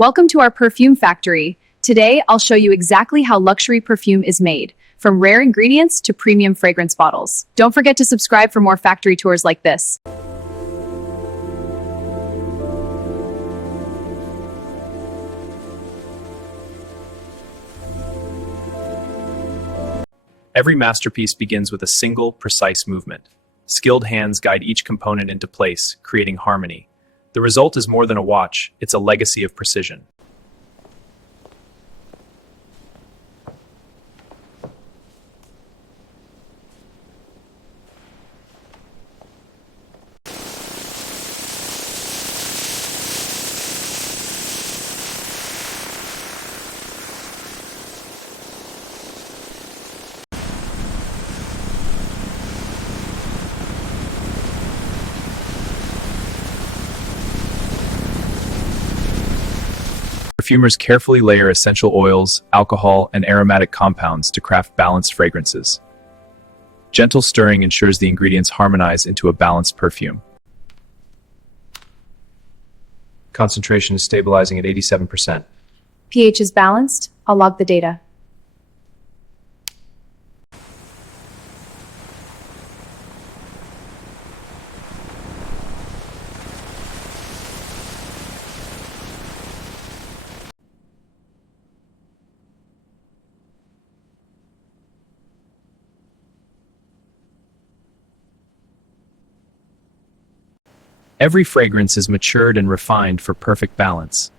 Welcome to our perfume factory. Today, I'll show you exactly how luxury perfume is made, from rare ingredients to premium fragrance bottles. Don't forget to subscribe for more factory tours like this. Every masterpiece begins with a single, precise movement. Skilled hands guide each component into place, creating harmony. The result is more than a watch, it's a legacy of precision. Perfumers carefully layer essential oils, alcohol, and aromatic compounds to craft balanced fragrances. Gentle stirring ensures the ingredients harmonize into a balanced perfume. Concentration is stabilizing at 87%. pH is balanced. I'll log the data. Every fragrance is matured and refined for perfect balance.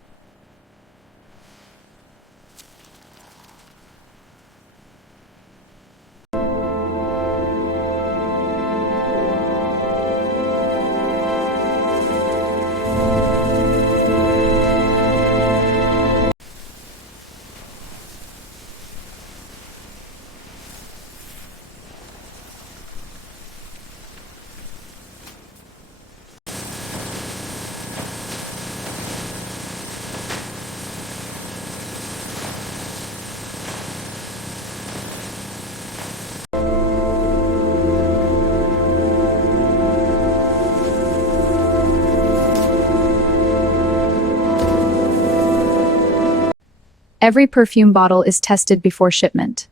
Every perfume bottle is tested before shipment.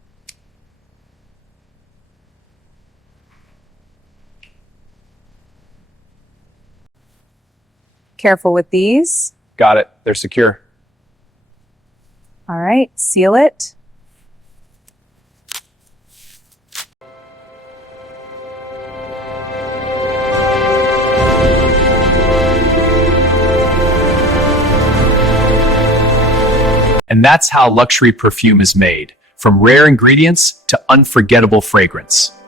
Careful with these. Got it. They're secure. All right, seal it. And that's how luxury perfume is made, from rare ingredients to unforgettable fragrance.